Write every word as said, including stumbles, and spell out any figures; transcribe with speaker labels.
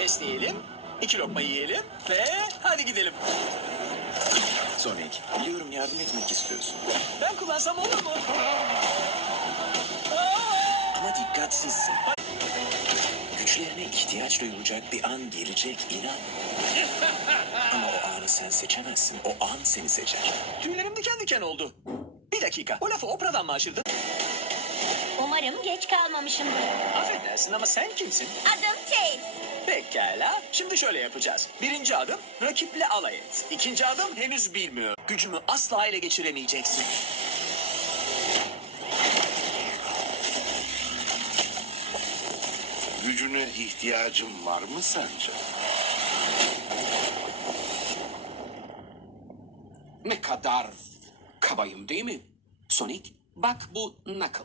Speaker 1: Esneyelim, iki lokma yiyelim ve hadi gidelim.
Speaker 2: Sonic, biliyorum yardım etmek istiyorsun.
Speaker 1: Ben kullansam olur mu?
Speaker 2: Ama dikkatsizsin. Güçlerine ihtiyaç duyulacak bir an gelecek, inan. Ama o anı sen seçemezsin. O an seni seçer.
Speaker 1: Tüylerim diken diken oldu. Bir dakika, o lafı Oprah'dan mı aşırdın?
Speaker 3: Umarım geç kalmamışımdır.
Speaker 1: Affedersin ama sen kimsin?
Speaker 3: Adım Chase.
Speaker 1: Pekala, şimdi şöyle yapacağız. Birinci adım, rakiple alay et. İkinci adım, henüz bilmiyor. Gücümü asla ele geçiremeyeceksin.
Speaker 4: Gücüne ihtiyacım var mı sence?
Speaker 5: Ne kadar kabayım değil mi? Sonic, bak bu Knuckles.